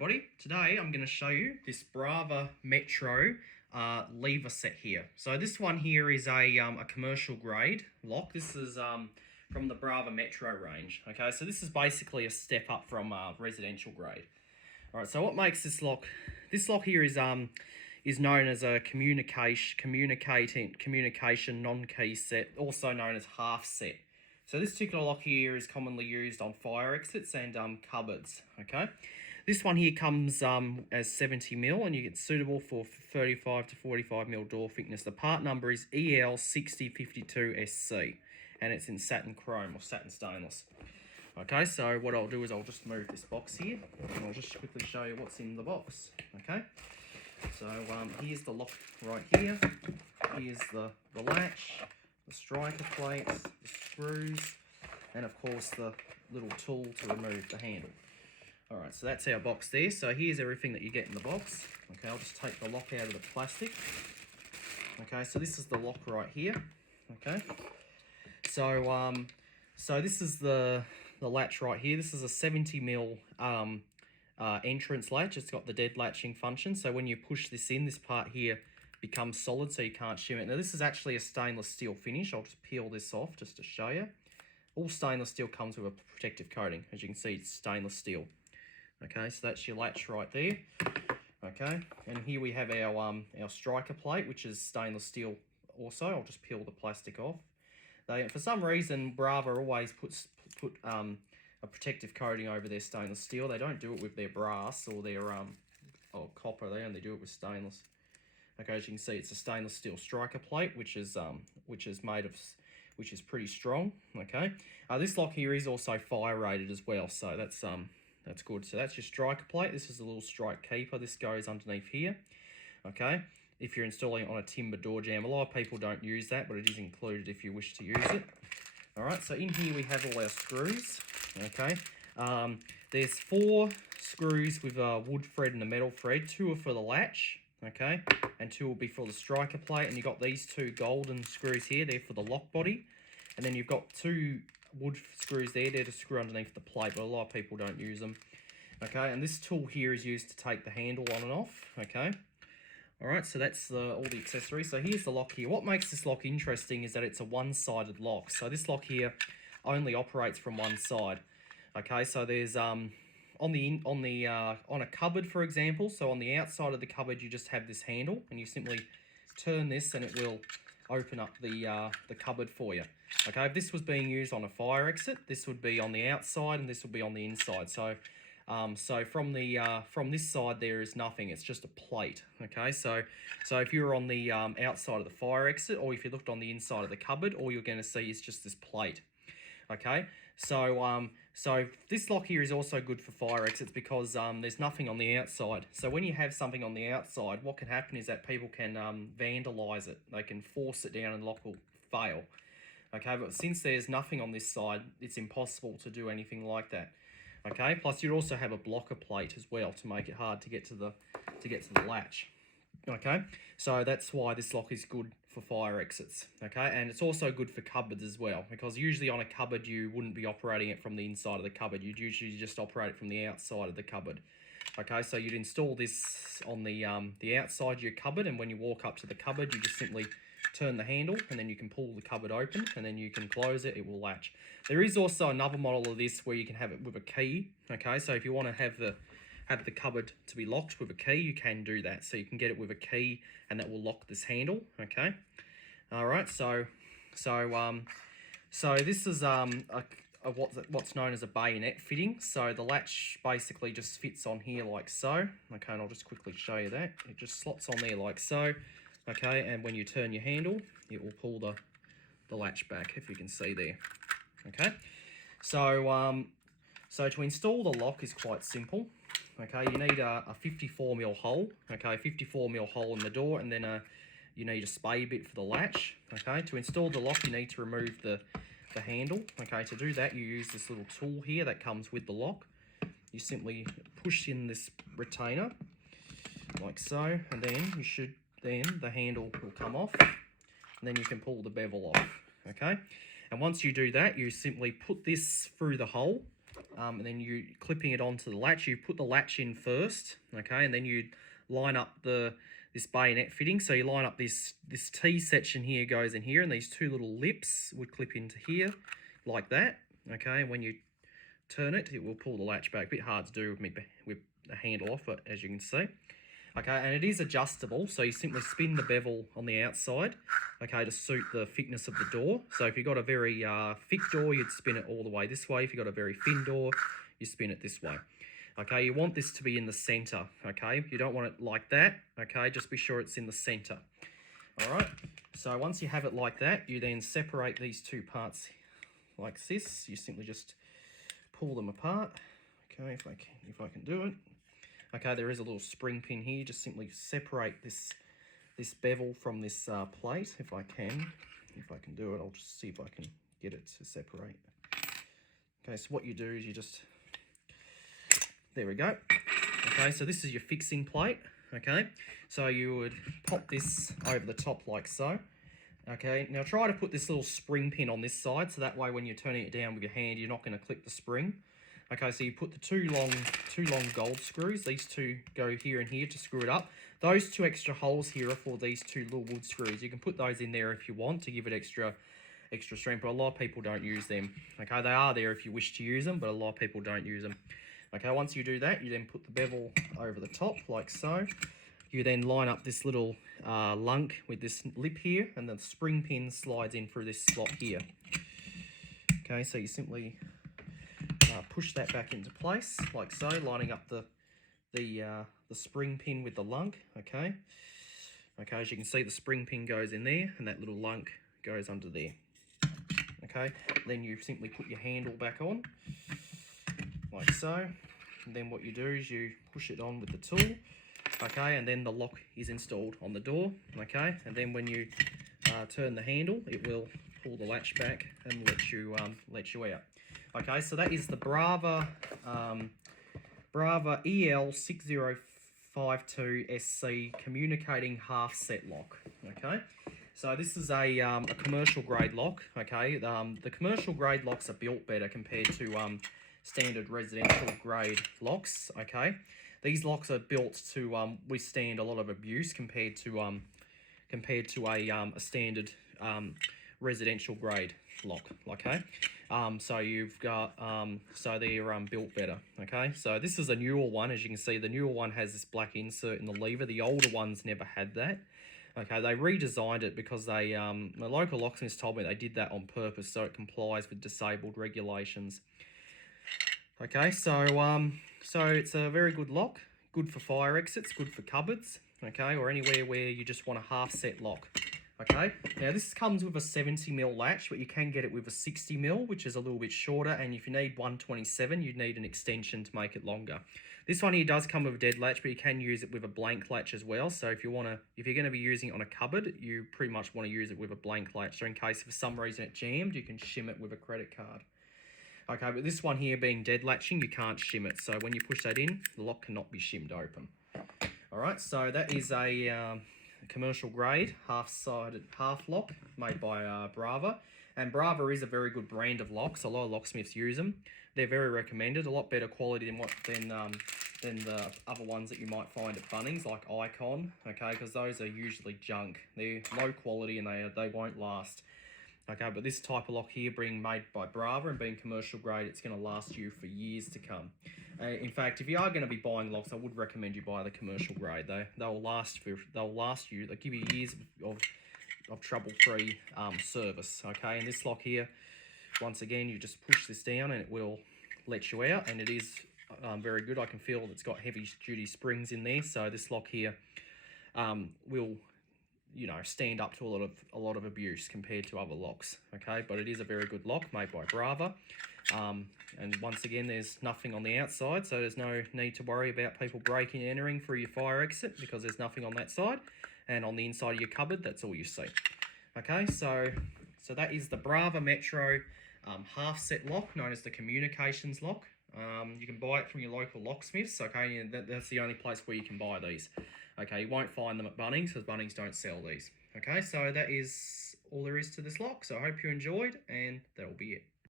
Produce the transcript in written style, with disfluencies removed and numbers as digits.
everybody. Today I'm going to show you this Brava Metro lever set here. So this one here is a commercial grade lock. This is from the Brava Metro range. Okay, so this is basically a step up from residential grade. All right, so what makes this lock? This lock here is known as a communication non-key set, also known as half set. So this particular lock here is commonly used on fire exits and cupboards. Okay, this one here comes as 70mm and you get suitable for 35 to 45mm door thickness. The part number is EL6052 SC and it's in satin chrome or satin stainless. Okay, so what I'll do is I'll just move this box here and I'll just quickly show you what's in the box. Okay, so here's the lock right here. Here's the latch, the striker plates, the screws, and of course the little tool to remove the handle. Alright, so that's our box there. So here's everything that you get in the box. Okay, I'll just take the lock out of the plastic. Okay, so this is the lock right here. Okay, so so this is the latch right here. This is a 70mm entrance latch. It's got the dead latching function. So when you push this in, this part here becomes solid, so you can't shim it. Now this is actually a stainless steel finish. I'll just peel this off just to show you. All stainless steel comes with a protective coating. As you can see, it's stainless steel. Okay, so that's your latch right there. Okay, and here we have our striker plate, which is stainless steel also. I'll just peel the plastic off. For some reason, Brava always put a protective coating over their stainless steel. They don't do it with their brass or their copper. They only do it with stainless. Okay, as you can see, it's a stainless steel striker plate, which is pretty strong. Okay, this lock here is also fire rated as well, so that's good. So that's your striker plate. This is a little strike keeper. This goes underneath here. Okay, if you're installing it on a timber door jamb, a lot of people don't use that, but it is included if you wish to use it. All right, so in here we have all our screws. Okay, there's 4 screws with a wood thread and a metal thread. 2 are for the latch. Okay, and 2 will be for the striker plate, and you've got these 2 golden screws here. They're for the lock body, and then you've got 2 wood screws there. They're to screw underneath the plate, but a lot of people don't use them. Okay, and this tool here is used to take the handle on and off. Okay, all right, so that's all the accessories. So here's the lock here. What makes this lock interesting is that it's a one-sided lock. So this lock here only operates from one side. Okay, so there's on a cupboard, for example, so on the outside of the cupboard you just have this handle and you simply turn this and it will open up the cupboard for you. Okay, if this was being used on a fire exit, this would be on the outside and this would be on the inside. So so from this side there is nothing, it's just a plate. Okay, so if you're on the outside of the fire exit, or if you looked on the inside of the cupboard, all you're going to see is just this plate. Okay, so this lock here is also good for fire exits because there's nothing on the outside. So when you have something on the outside, what can happen is that people can vandalise it. They can force it down and the lock will fail. Okay, but since there's nothing on this side, it's impossible to do anything like that. Okay, plus you also have a blocker plate as well to make it hard to get to the latch. Okay, so that's why this lock is good for fire exits. Okay, and it's also good for cupboards as well, because usually on a cupboard you wouldn't be operating it from the inside of the cupboard. You'd usually just operate it from the outside of the cupboard. Okay, so you'd install this on the outside of your cupboard, and when you walk up to the cupboard, you just simply turn the handle, and then you can pull the cupboard open, and then you can close it. It will latch. There is also another model of this where you can have it with a key. Okay, so if you want to have the cupboard to be locked with a key, you can do that. So you can get it with a key and that will lock this handle. Okay, all right, so this is what's known as a bayonet fitting. So the latch basically just fits on here like so. Okay, and I'll just quickly show you that. It just slots on there like so. Okay, and when you turn your handle, it will pull the latch back, if you can see there. Okay, so to install the lock is quite simple. Okay, you need a 54mm hole. Okay, 54mm hole in the door, and then you need a spade bit for the latch. Okay, to install the lock, you need to remove the handle. Okay, to do that, you use this little tool here that comes with the lock. You simply push in this retainer like so, and then the handle will come off, and then you can pull the bevel off. Okay, and once you do that, you simply put this through the hole and then you clipping it onto the latch. You put the latch in first, okay, and then you line up this bayonet fitting. So you line up this T section here goes in here, and these two little lips would clip into here like that, okay. And when you turn it, it will pull the latch back. A bit hard to do with the handle off, but as you can see. Okay, and it is adjustable, so you simply spin the bevel on the outside, okay, to suit the thickness of the door. So if you've got a very thick door, you'd spin it all the way this way. If you've got a very thin door, you spin it this way. Okay, you want this to be in the center, okay? You don't want it like that, okay? Just be sure it's in the center. All right, so once you have it like that, you then separate these two parts like this. You simply just pull them apart. Okay, if I can do it. Okay, there is a little spring pin here. Just simply separate this bevel from this plate. If I can do it, I'll just see if I can get it to separate. Okay, so what you do is you just, there we go. Okay, so this is your fixing plate. Okay, so you would pop this over the top like so. Okay, now try to put this little spring pin on this side, so that way when you're turning it down with your hand, you're not going to clip the spring. Okay, so you put the two long gold screws. These two go here and here to screw it up. Those two extra holes here are for these two little wood screws. You can put those in there if you want to give it extra strength, but a lot of people don't use them. Okay, they are there if you wish to use them, but a lot of people don't use them. Okay, once you do that, you then put the bevel over the top like so. You then line up this little lunk with this lip here, and the spring pin slides in through this slot here. Okay, so you simply push that back into place like so, lining up the spring pin with the lunk. Okay, as you can see, the spring pin goes in there, and that little lunk goes under there. Okay, then you simply put your handle back on like so, and then what you do is you push it on with the tool. Okay, and then the lock is installed on the door. Okay, and then when you turn the handle, it will pull the latch back and let you out. Okay, so that is the Brava EL6052 SC communicating half set lock. Okay, so this is a commercial grade lock. Okay, the commercial grade locks are built better compared to standard residential grade locks. Okay, these locks are built to withstand a lot of abuse compared to a standard residential grade lock. Okay, so you've got so they're built better. Okay, so this is a newer one. As you can see, the newer one has this black insert in the lever. The older ones never had that. Okay, they redesigned it because they the local locksmiths told me they did that on purpose so it complies with disabled regulations. Okay, so it's a very good lock, good for fire exits, good for cupboards, okay, or anywhere where you just want a half set lock. Okay, now this comes with a 70mm latch, but you can get it with a 60mm, which is a little bit shorter, and if you need 127, you'd need an extension to make it longer. This one here does come with a dead latch, but you can use it with a blank latch as well. So if you're going to be using it on a cupboard, you pretty much want to use it with a blank latch. So in case for some reason it jammed, you can shim it with a credit card. Okay, but this one here being dead latching, you can't shim it. So when you push that in, the lock cannot be shimmed open. All right, so that is a commercial grade half-sided half lock made by Brava. And Brava is a very good brand of locks. A lot of locksmiths use them. They're very recommended. A lot better quality than the other ones that you might find at Bunnings, like Icon. Okay, because those are usually junk. They're low quality and they won't last. Okay, but this type of lock here being made by Brava and being commercial grade, it's going to last you for years to come. In fact, if you are going to be buying locks, I would recommend you buy the commercial grade. They'll last you. They'll give you years of trouble-free service. Okay, and this lock here, once again, you just push this down and it will let you out, and it is very good. I can feel it's got heavy-duty springs in there, so this lock here will, stand up to a lot of abuse compared to other locks. Okay, but it is a very good lock made by Brava. And once again, there's nothing on the outside, so there's no need to worry about people breaking and entering through your fire exit because there's nothing on that side. And on the inside of your cupboard, that's all you see. Okay, so that is the Brava Metro half set lock, known as the communications lock. You can buy it from your local locksmiths. Okay, and that's the only place where you can buy these. Okay, you won't find them at Bunnings because Bunnings don't sell these. Okay, so that is all there is to this lock. So I hope you enjoyed, and that'll be it.